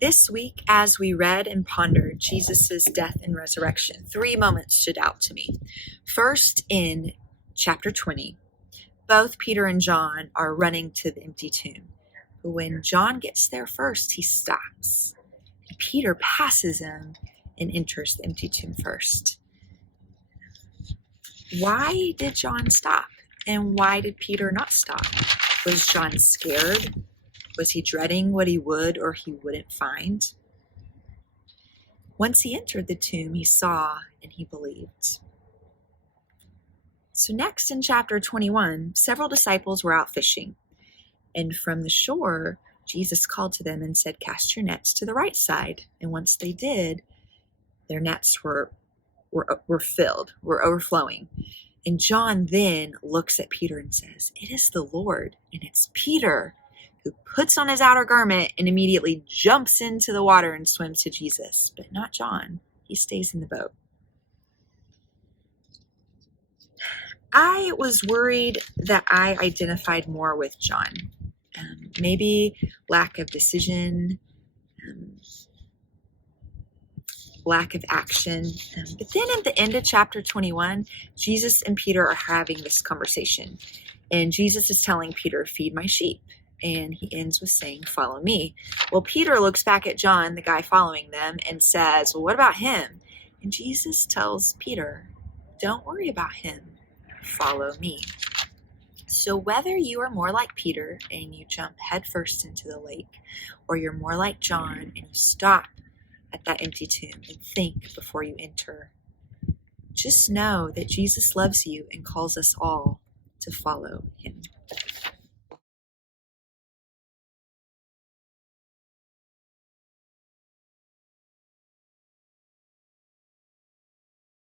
This week, as we read and pondered Jesus' death and resurrection, 3 moments stood out to me. First, in chapter 20, both Peter and John are running to the empty tomb. But when John gets there first, he stops. And Peter passes him and enters the empty tomb first. Why did John stop? And why did Peter not stop? Was John scared? Was he dreading what he would or he wouldn't find? Once he entered the tomb, he saw and he believed. So next in chapter 21, several disciples were out fishing. And from the shore, Jesus called to them and said, "Cast your nets to the right side." And once they did, their nets were filled, were overflowing. And John then looks at Peter and says, "It is the Lord." And it's Peter who puts on his outer garment and immediately jumps into the water and swims to Jesus. But not John. He stays in the boat. I was worried that I identified more with John. Maybe lack of decision, lack of action. But then at the end of chapter 21, Jesus and Peter are having this conversation. And Jesus is telling Peter, "Feed my sheep." And he ends with saying, "Follow me." Well, Peter looks back at John, the guy following them, and says, "Well, what about him?" And Jesus tells Peter, "Don't worry about him. Follow me." So whether you are more like Peter and you jump headfirst into the lake, or you're more like John and you stop at that empty tomb and think before you enter, just know that Jesus loves you and calls us all to follow him.